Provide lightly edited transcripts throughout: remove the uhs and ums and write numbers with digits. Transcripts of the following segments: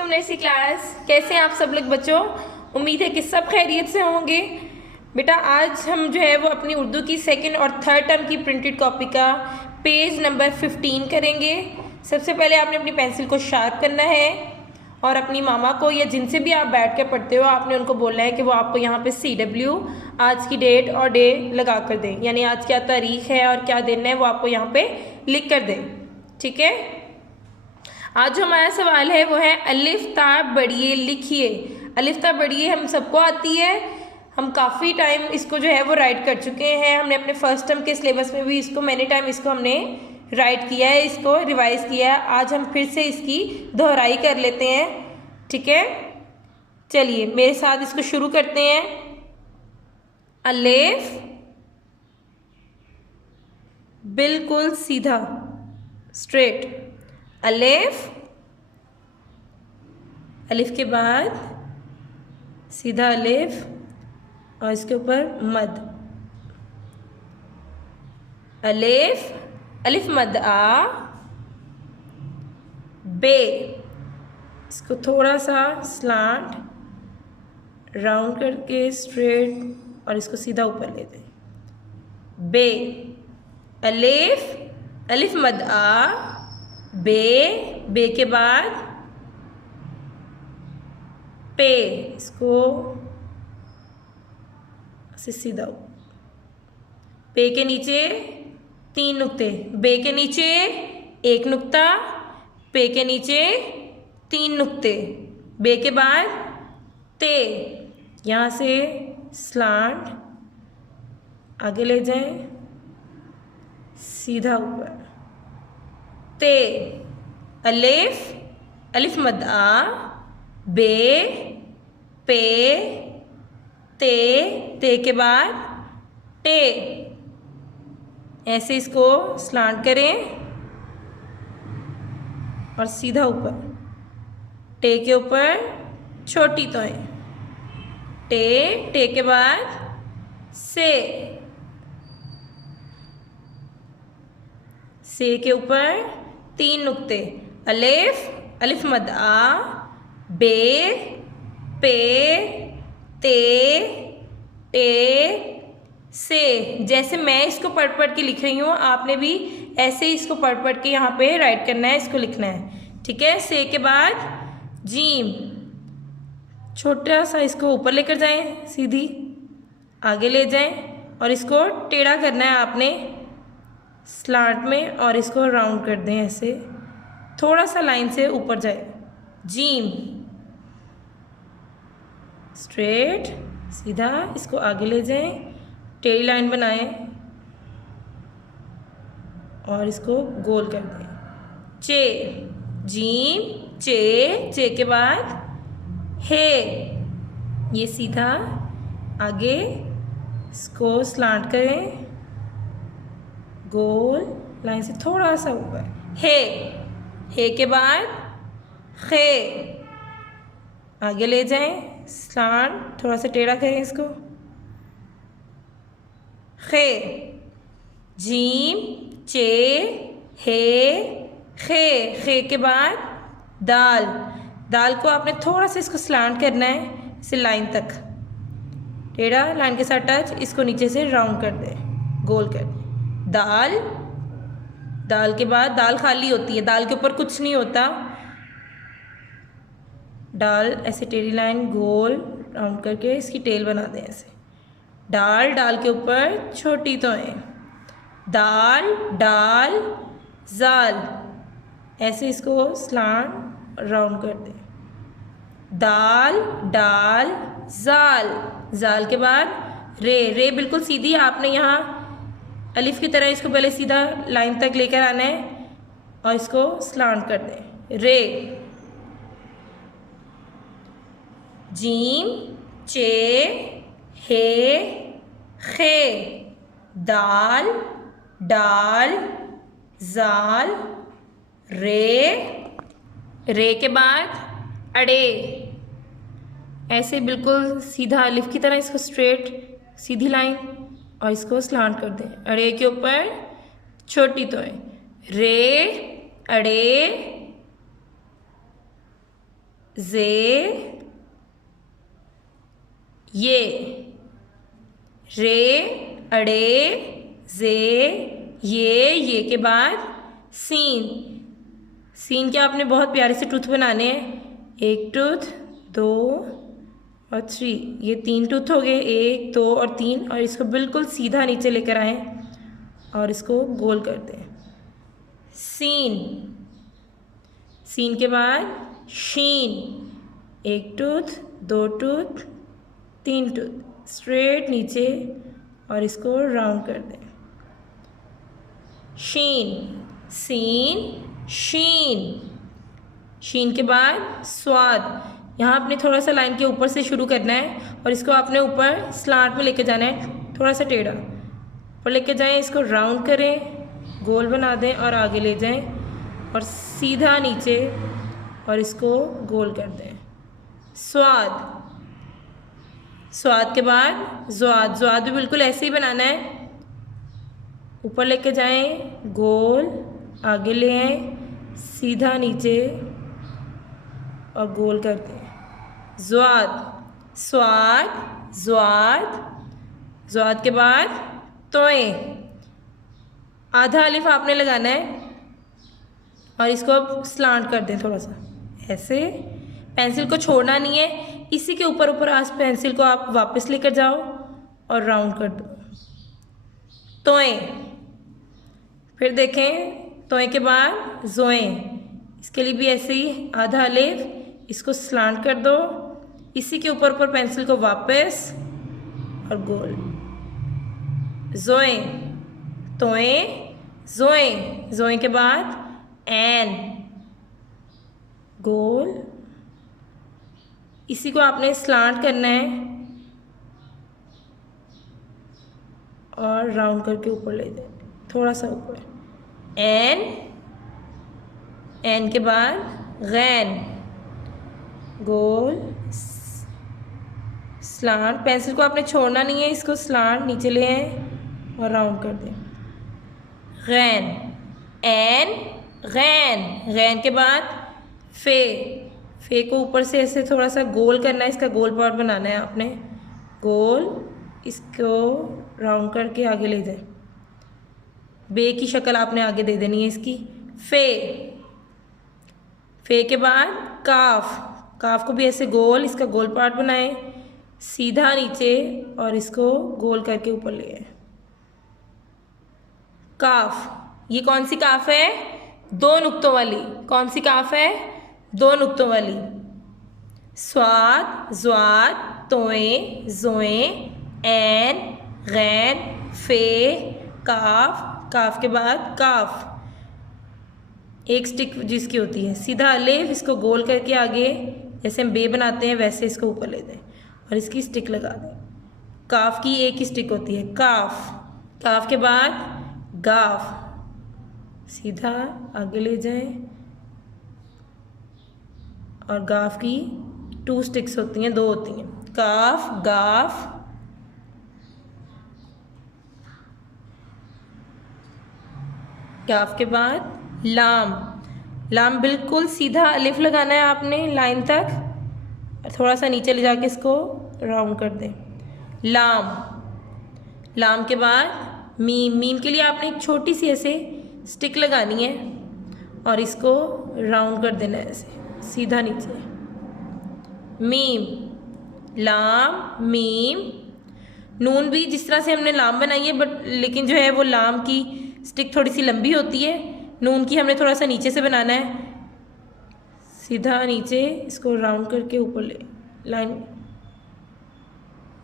वालेकुम nursery class. कैसे हैं आप सब लोग बच्चों? उम्मीद है कि सब खैरियत से होंगे। बेटा आज हम जो है वो अपनी उर्दू की सेकंड और थर्ड टर्म की प्रिंटेड कॉपी का पेज नंबर 15 करेंगे। सबसे पहले आपने अपनी पेंसिल को शार्प करना है और अपनी मामा को या जिनसे भी आप बैठ कर पढ़ते हो आपने उनको बोलना है कि वो आपको यहाँ पे CW आज की डेट और डे लगा कर दें, यानी आज क्या तारीख है और क्या दिन है वो आपको यहाँ पे लिख कर दें। ठीक है, आज जो हमारा सवाल है वो है अलिफ ता बढ़िए लिखिए। अलिफ ता बढ़िए हम सबको आती है, हम काफ़ी टाइम इसको जो है वो राइट कर चुके हैं। हमने अपने फर्स्ट टर्म के सिलेबस में भी इसको मैनी टाइम इसको हमने राइट किया है, इसको रिवाइज किया है। आज हम फिर से इसकी दोहराई कर लेते हैं। ठीक है, चलिए मेरे साथ इसको शुरू करते हैं। अलिफ बिल्कुल सीधा स्ट्रेट, अलिफ, अलिफ के बाद सीधा अलिफ और इसके ऊपर मद, अलिफ, अलिफ मद आ, बे, इसको थोड़ा सा स्लांट राउंड करके स्ट्रेट और इसको सीधा ऊपर ले दें। बे, अलिफ, अलिफ मद आ, बे, बे के बाद पे, इसको सीधा पे के नीचे 3 नुक्ते, बे के नीचे 1 नुक्ता, पे के नीचे 3 नुक्ते, बे के बाद ते, यहाँ से स्लांट आगे ले जाएं सीधा ऊपर, ते, अलिफ, अलिफ मद आ, बे, पे, ते के बाद टे, ऐसे इसको स्लांट करें और सीधा ऊपर, टे के ऊपर छोटी तोएं, टे के बाद से के ऊपर 3 नुक्ते, अलिफ, अलिफ मद आ, बे, पे, ते, टे, से। जैसे मैं इसको पढ़ के लिख रही हूँ आपने भी ऐसे ही इसको पढ़ के यहाँ पे राइट करना है, इसको लिखना है। ठीक है, से के बाद जीम, छोटा सा इसको ऊपर लेकर जाएं, सीधी आगे ले जाएं और इसको टेढ़ा करना है आपने स्लांट में और इसको राउंड कर दें, ऐसे थोड़ा सा लाइन से ऊपर जाए। जीम, स्ट्रेट सीधा इसको आगे ले जाएं, टेढ़ी लाइन बनाएं और इसको गोल कर दें। चे, जीम, चे के बाद हे, ये सीधा आगे इसको स्लांट करें गोल लाइन से थोड़ा सा ऊपर, हे के बाद खे, आगे ले जाएं स्लांट थोड़ा सा टेढ़ा करें इसको, खे, जीम, चे, हे, खे के बाद दाल, दाल को आपने थोड़ा सा इसको स्लांट करना है इसे लाइन तक, टेढ़ा लाइन के साथ टच, इसको नीचे से राउंड कर दें, गोल कर दें। दाल, दाल के बाद दाल खाली होती है, दाल के ऊपर कुछ नहीं होता, डाल ऐसे टेढ़ी लाइन गोल राउंड करके इसकी टेल बना दें ऐसे। डाल, डाल के ऊपर छोटी तोएं, दाल, डाल, जाल, ऐसे इसको स्लांट राउंड कर दें। दाल, डाल, जाल, जाल के बाद रे बिल्कुल सीधी, आपने यहाँ अलिफ की तरह इसको पहले सीधा लाइन तक लेकर आना है और इसको स्लांट कर दें। रे, जीम, चे, हे, खे, दाल, डाल, जाल, रे के बाद अड़े, ऐसे बिल्कुल सीधा अलिफ की तरह इसको स्ट्रेट सीधी लाइन और इसको स्लांट कर दें। अड़े के ऊपर छोटी तोएं, रे, अड़े, जे ये, रे अड़े जे ये के बाद सीन। सीन के आपने बहुत प्यारे से टूथ बनाने हैं, एक टूथ, 2 और 3, ये 3 टूथ हो गए, 1 2 और 3, और इसको बिल्कुल सीधा नीचे लेकर आए और इसको गोल कर दें। सीन। सीन के बाद शीन, 1 टूथ, 2 टूथ, 3 टूथ, स्ट्रेट नीचे और इसको राउंड कर दें। शीन, सीन, शीन। शीन के बाद स्वाद। यहाँ आपने थोड़ा सा लाइन के ऊपर से शुरू करना है और इसको आपने ऊपर स्लांट में लेके जाना है, थोड़ा सा टेढ़ा ऊपर लेके जाएं, इसको राउंड करें, गोल बना दें और आगे ले जाएं और सीधा नीचे और इसको गोल कर दें। स्वाद। स्वाद के बाद ज़्वाद। ज़्वाद भी बिल्कुल ऐसे ही बनाना है, ऊपर लेके जाएं, गोल, आगे ले आए, सीधा नीचे और गोल कर दें। ज़्वाद, स्वाद, ज़्वाद। ज़्वाद के बाद तोए। आधा अलिफ आपने लगाना है और इसको अब स्लांट कर दें थोड़ा सा ऐसे, पेंसिल को छोड़ना नहीं है, इसी के ऊपर ऊपर आज पेंसिल को आप वापस लेकर जाओ और राउंड कर दो। तोए। फिर देखें, तोए के बाद जोए। इसके लिए भी ऐसे ही आधा अलिफ, इसको स्लांट कर दो, इसी के ऊपर ऊपर पेंसिल को वापस और गोल। जोए, तोए, जोए। जोए के बाद एन, गोल, इसी को आपने स्लांट करना है और राउंड करके ऊपर ले जाए, थोड़ा सा ऊपर। एन, एन के बाद गैन, गोल, स्लांट, पेंसिल को आपने छोड़ना नहीं है, इसको स्लांट नीचे ले आए और राउंड कर दें। Gain, N, gain. गैन के बाद फे। फे को ऊपर से ऐसे थोड़ा सा गोल करना है, इसका गोल पार्ट बनाना है आपने, गोल, इसको राउंड करके आगे ले जाए, बे की शक्ल आपने आगे दे देनी है इसकी। फे। फे के बाद काफ। काफ को भी ऐसे गोल, इसका गोल पार्ट बनाए, सीधा नीचे और इसको गोल करके ऊपर ले आए। काफ। ये कौन सी काफ है? 2 नुक्तों वाली। कौन सी काफ है? 2 नुक्तों वाली। स्वाद, ज़्वाद, तोए, जोए, एन, गैन, फे, काफ। काफ के बाद काफ, एक स्टिक जिसकी होती है, सीधा अलिफ, इसको गोल करके आगे जैसे हम बे बनाते हैं वैसे इसको ऊपर ले दें और इसकी स्टिक लगा दें। काफ की एक ही स्टिक होती है, काफ। काफ के बाद गाफ, सीधा आगे ले जाएं और गाफ की 2 स्टिक्स होती हैं, 2 होती हैं, काफ, गाफ। गाफ के बाद लाम। लाम बिल्कुल सीधा अलिफ लगाना है आपने लाइन तक और थोड़ा सा नीचे ले जाके इसको राउंड कर दें। लाम। लाम के बाद मीम। मीम के लिए आपने एक छोटी सी ऐसे स्टिक लगानी है और इसको राउंड कर देना है ऐसे सीधा नीचे। मीम, लाम, मीम। नून भी जिस तरह से हमने लाम बनाई है बट लेकिन जो है वो लाम की स्टिक थोड़ी सी लंबी होती है, नून की हमने थोड़ा सा नीचे से बनाना है, सीधा नीचे इसको राउंड करके ऊपर ले लाइन।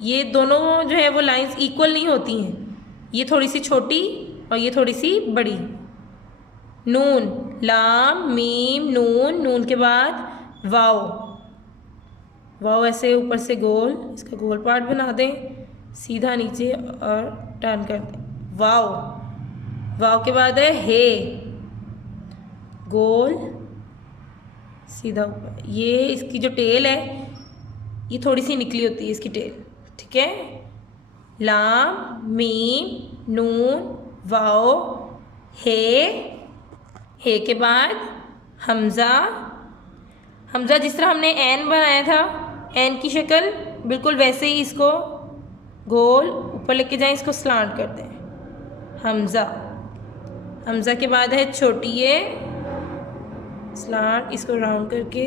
ये दोनों जो है वो लाइंस इक्वल नहीं होती हैं, ये थोड़ी सी छोटी और ये थोड़ी सी बड़ी। नून, लाम, मीम, नून। नून के बाद वाव। वाव ऐसे ऊपर से गोल, इसका गोल पार्ट बना दें, सीधा नीचे और टर्न कर दें। वाव। वाव के बाद है हे, गोल, सीधा ऊपर। ये इसकी जो टेल है ये थोड़ी सी निकली होती है इसकी टेल, ठीक है। लाम, मीम, नून, वाव, हे। हे के बाद हमज़ा। हमज़ा जिस तरह हमने एन बनाया था, एन की शक्ल, बिल्कुल वैसे ही इसको गोल ऊपर लेके जाएं, इसको स्लांट कर दें। हमज़ा, हमज़ा के बाद है छोटी ए, स्लांट, इसको राउंड करके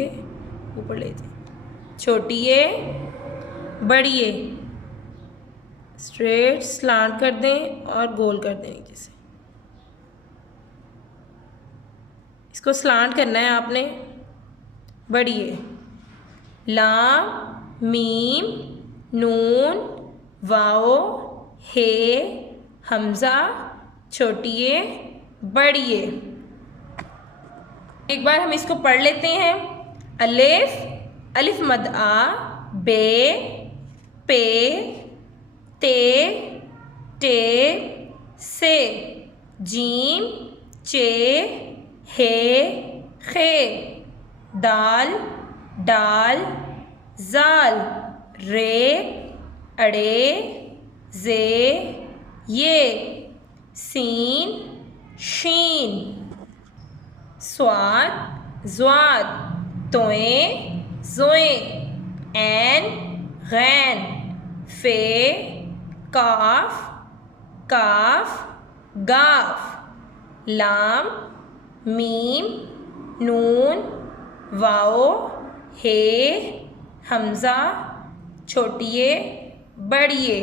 ऊपर ले जाएं। छोटी ए, बड़ी ए, स्ट्रेट स्लांट कर दें और गोल कर दें नीचे से। इसको स्लांट करना है आपने। बड़ी ए, लाम मीम नून वाओ हे हमज़ा छोटी ए बड़ी ए। एक बार हम इसको पढ़ लेते हैं। अलिफ, अलिफ मद आ, बे, पे, ते, टे, से, जीम, चे, हे, खे, दाल, डाल, जाल, रे, अड़े, जे, ये, सीन, शीन, स्वाद, ज़्वाद, तोए, ज़ोए, ऐन, गैन, फे, काफ, काफ, गाफ, लाम, मीम, नून, वाओ, हे, हमज़ा, छोटी ए, बड़ी ए।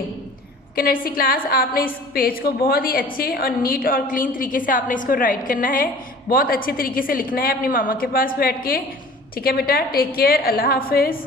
कि नर्सरी क्लास, आपने इस पेज को बहुत ही अच्छे और नीट और क्लीन तरीके से आपने इसको राइट करना है, बहुत अच्छे तरीके से लिखना है अपनी मामा के पास बैठ के। ठीक है बेटा, टेक केयर, अल्लाह हाफिज़।